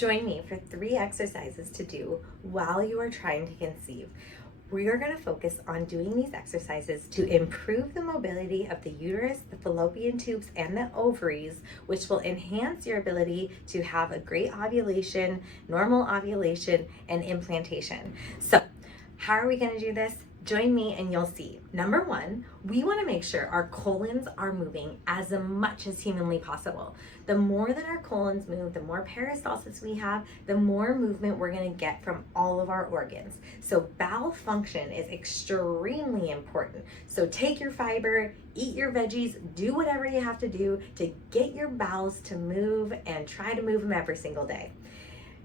Join me for 3 exercises to do while you are trying to conceive. We are going to focus on doing these exercises to improve the mobility of the uterus, the fallopian tubes, and the ovaries, which will enhance your ability to have a great ovulation, normal ovulation, and implantation. So, how are we going to do this? Join me and you'll see. Number 1, we want to make sure our colons are moving as much as humanly possible. The more that our colons move, the more peristalsis we have, the more movement we're going to get from all of our organs. So bowel function is extremely important. So take your fiber, eat your veggies, do whatever you have to do to get your bowels to move and try to move them every single day.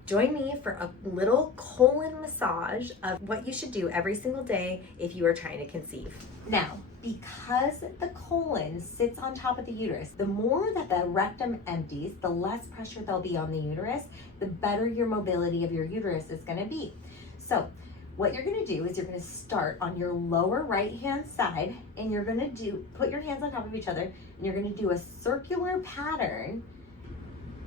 Join me for a little colon massage of what you should do every single day if you are trying to conceive. Now, because the colon sits on top of the uterus, the more that the rectum empties, the less pressure there'll be on the uterus, the better your mobility of your uterus is going to be. So, what you're going to do is you're going to start on your lower right hand side, and you're going to put your hands on top of each other, and you're going to do a circular pattern.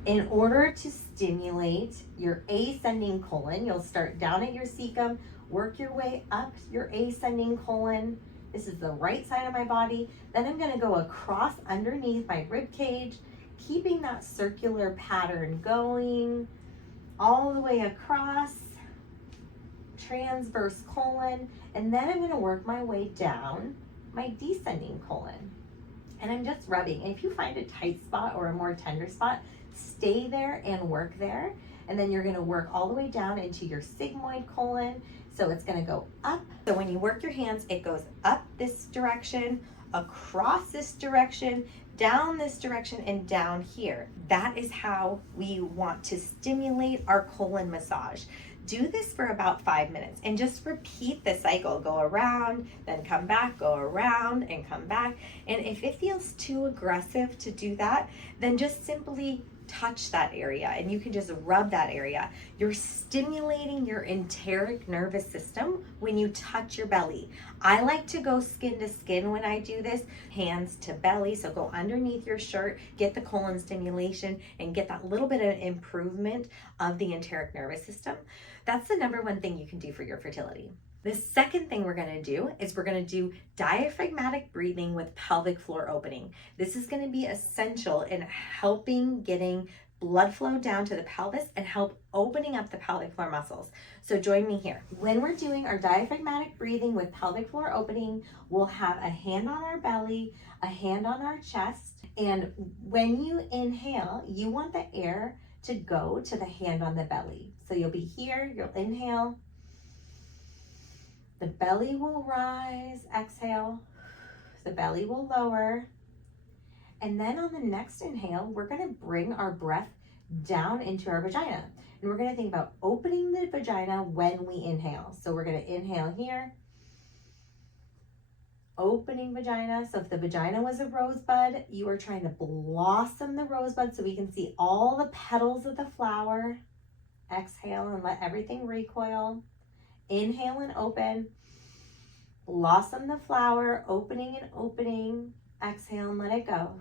In order to stimulate your ascending colon, you'll start down at your cecum, work your way up your ascending colon. This is the right side of my body. Then I'm going to go across underneath my rib cage, keeping that circular pattern going all the way across, transverse colon, and then I'm going to work my way down my descending colon. And I'm just rubbing. And if you find a tight spot or a more tender spot, stay there and work there. And then you're going to work all the way down into your sigmoid colon. So it's going to go up. So when you work your hands, it goes up this direction, across this direction, down this direction, and down here. That is how we want to stimulate our colon massage. Do this for about 5 minutes and just repeat the cycle. Go around, then come back, go around and come back. And if it feels too aggressive to do that, then just simply touch that area and you can just rub that area. You're stimulating your enteric nervous system when you touch your belly. I like to go skin to skin when I do this, hands to belly. So go underneath your shirt, get the colon stimulation and get that little bit of improvement of the enteric nervous system. That's the number 1 thing you can do for your fertility. The second thing we're going to do is we're going to do diaphragmatic breathing with pelvic floor opening. This is going to be essential in helping getting blood flow down to the pelvis and help opening up the pelvic floor muscles. So join me here. When we're doing our diaphragmatic breathing with pelvic floor opening, we'll have a hand on our belly, a hand on our chest, and when you inhale, you want the air to go to the hand on the belly. So you'll be here, you'll inhale. The belly will rise, exhale. The belly will lower. And then on the next inhale, we're going to bring our breath down into our vagina. And we're going to think about opening the vagina when we inhale. So we're going to inhale here. Opening vagina. So if the vagina was a rosebud, you are trying to blossom the rosebud so we can see all the petals of the flower. Exhale and let everything recoil. Inhale and open. Blossom the flower, opening and opening. Exhale and let it go.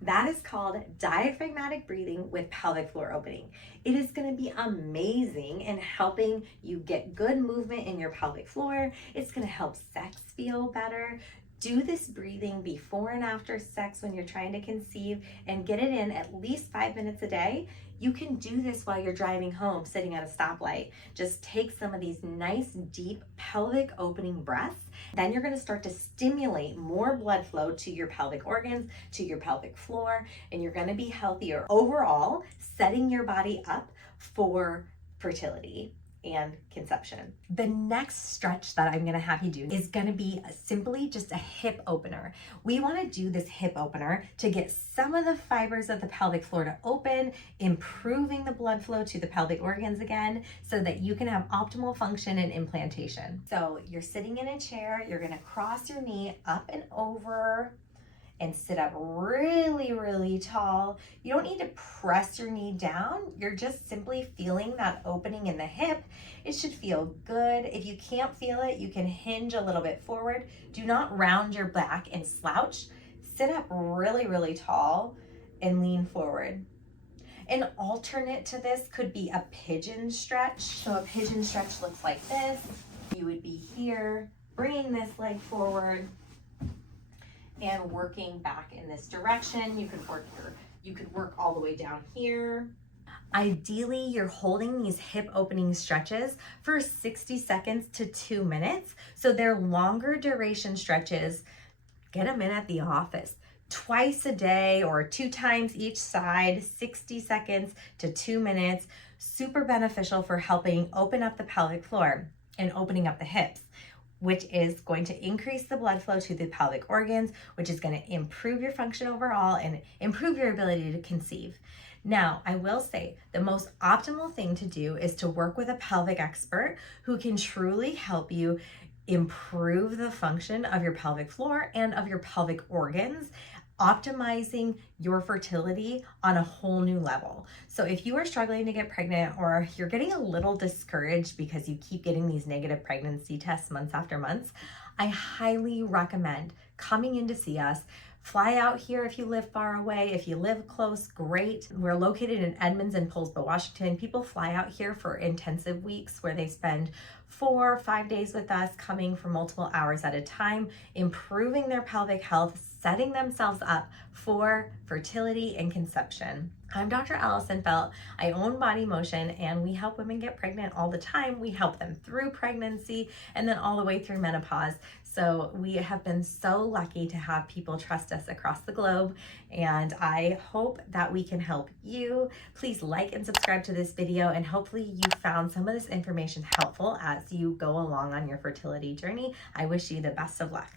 That is called diaphragmatic breathing with pelvic floor opening. It is going to be amazing in helping you get good movement in your pelvic floor. It's going to help sex feel better. Do this breathing before and after sex when you're trying to conceive and get it in at least 5 minutes a day. You can do this while you're driving home, sitting at a stoplight. Just take some of these nice, deep pelvic opening breaths. Then you're going to start to stimulate more blood flow to your pelvic organs, to your pelvic floor, and you're going to be healthier overall, setting your body up for fertility and conception. The next stretch that I'm going to have you do is going to be simply just a hip opener. We want to do this hip opener to get some of the fibers of the pelvic floor to open, improving the blood flow to the pelvic organs again so that you can have optimal function and implantation. So you're sitting in a chair, you're going to cross your knee up and over and sit up really, really tall. You don't need to press your knee down. You're just simply feeling that opening in the hip. It should feel good. If you can't feel it, you can hinge a little bit forward. Do not round your back and slouch. Sit up really, really tall and lean forward. An alternate to this could be a pigeon stretch. So a pigeon stretch looks like this. You would be here, bringing this leg forward and working back in this direction. You could work all the way down here. Ideally, you're holding these hip opening stretches for 60 seconds to 2 minutes. So they're longer duration stretches. Get them in at the office twice a day or 2 times each side, 60 seconds to 2 minutes. Super beneficial for helping open up the pelvic floor and opening up the hips, which is going to increase the blood flow to the pelvic organs, which is going to improve your function overall and improve your ability to conceive. Now, I will say the most optimal thing to do is to work with a pelvic expert who can truly help you improve the function of your pelvic floor and of your pelvic organs, optimizing your fertility on a whole new level. So if you are struggling to get pregnant, or you're getting a little discouraged because you keep getting these negative pregnancy tests months after months, I highly recommend coming in to see us. Fly out here if you live far away. If you live close, great. We're located in Edmonds and Poulsbo, Washington. People fly out here for intensive weeks where they spend 4 or 5 days with us, coming for multiple hours at a time, improving their pelvic health, setting themselves up for fertility and conception. I'm Dr. Allison Felt. I own Body Motion, and we help women get pregnant all the time. We help them through pregnancy and then all the way through menopause. So we have been so lucky to have people trust us across the globe, and I hope that we can help you. Please like and subscribe to this video, and hopefully you found some of this information helpful as you go along on your fertility journey. I wish you the best of luck.